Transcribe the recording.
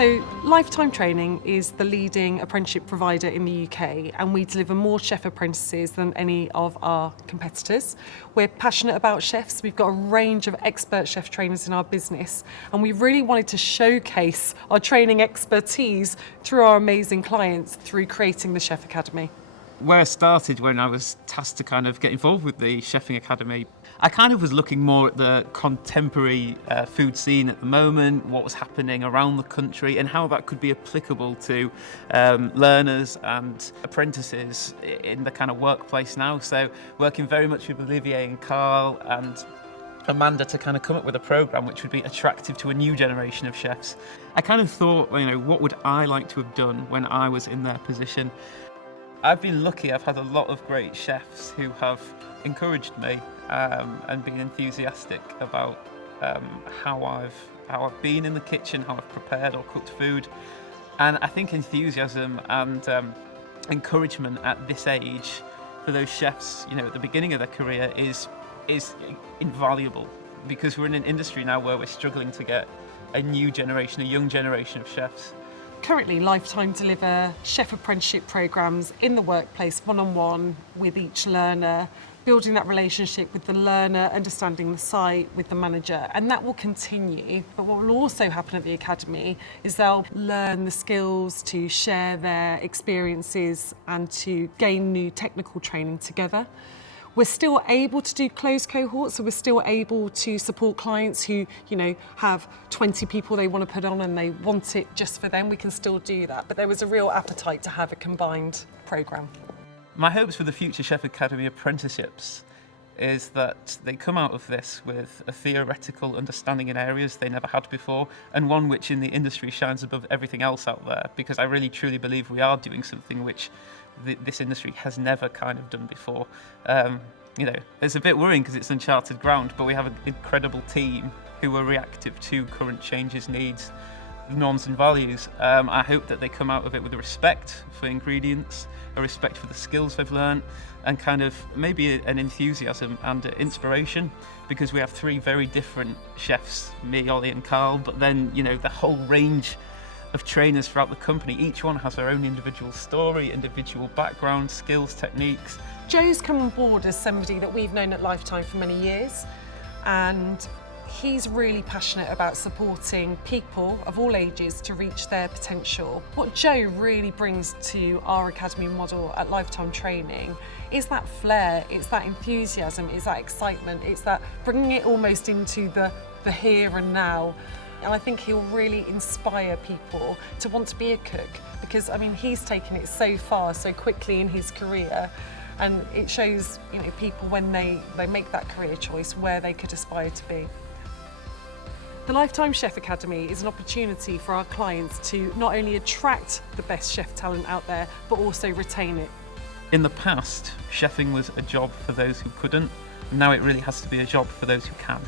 So Lifetime Training is the leading apprenticeship provider in the UK, and we deliver more chef apprentices than any of our competitors. We're passionate about chefs. We've got a range of expert chef trainers in our business, and we really wanted to showcase our training expertise through our amazing clients through creating the Chef Academy. Where I started when I was tasked to kind of get involved with the Chefing Academy, I kind of was looking more at the contemporary food scene at the moment, what was happening around the country and how that could be applicable to learners and apprentices in the kind of workplace now. So working very much with Olivier and Carl and Amanda to kind of come up with a programme which would be attractive to a new generation of chefs. I kind of thought, what would I like to have done when I was in their position? I've been lucky. I've had a lot of great chefs who have encouraged me and been enthusiastic about how I've been in the kitchen, how I've prepared or cooked food. And I think enthusiasm and encouragement at this age for those chefs, at the beginning of their career is invaluable, because we're in an industry now where we're struggling to get a young generation of chefs. Currently, Lifetime deliver chef apprenticeship programmes in the workplace, one-on-one with each learner, building that relationship with the learner, understanding the site with the manager, and that will continue. But what will also happen at the Academy is they'll learn the skills to share their experiences and to gain new technical training together. We're still able to do closed cohorts, so we're still able to support clients who, have 20 people they want to put on and they want it just for them. We can still do that, but there was a real appetite to have a combined programme. My hopes for the future Chef Academy apprenticeships is that they come out of this with a theoretical understanding in areas they never had before, and one which in the industry shines above everything else out there, because I really truly believe we are doing something which this industry has never kind of done before. It's a bit worrying because it's uncharted ground, but we have an incredible team who are reactive to current changes, needs, norms and values. I hope that they come out of it with a respect for ingredients, a respect for the skills they've learned, and kind of maybe an enthusiasm and inspiration, because we have three very different chefs, me, Ollie and Carl, but then, the whole range of trainers throughout the company. Each one has their own individual story, individual background, skills, techniques. Joe's come on board as somebody that we've known at Lifetime for many years, and he's really passionate about supporting people of all ages to reach their potential. What Joe really brings to our academy model at Lifetime Training is that flair, it's that enthusiasm, it's that excitement, it's that bringing it almost into the here and now. And I think he'll really inspire people to want to be a cook, because he's taken it so far so quickly in his career, and it shows people when they make that career choice where they could aspire to be. The Lifetime Chef Academy is an opportunity for our clients to not only attract the best chef talent out there, but also retain it. In the past, chefing was a job for those who couldn't. Now it really has to be a job for those who can.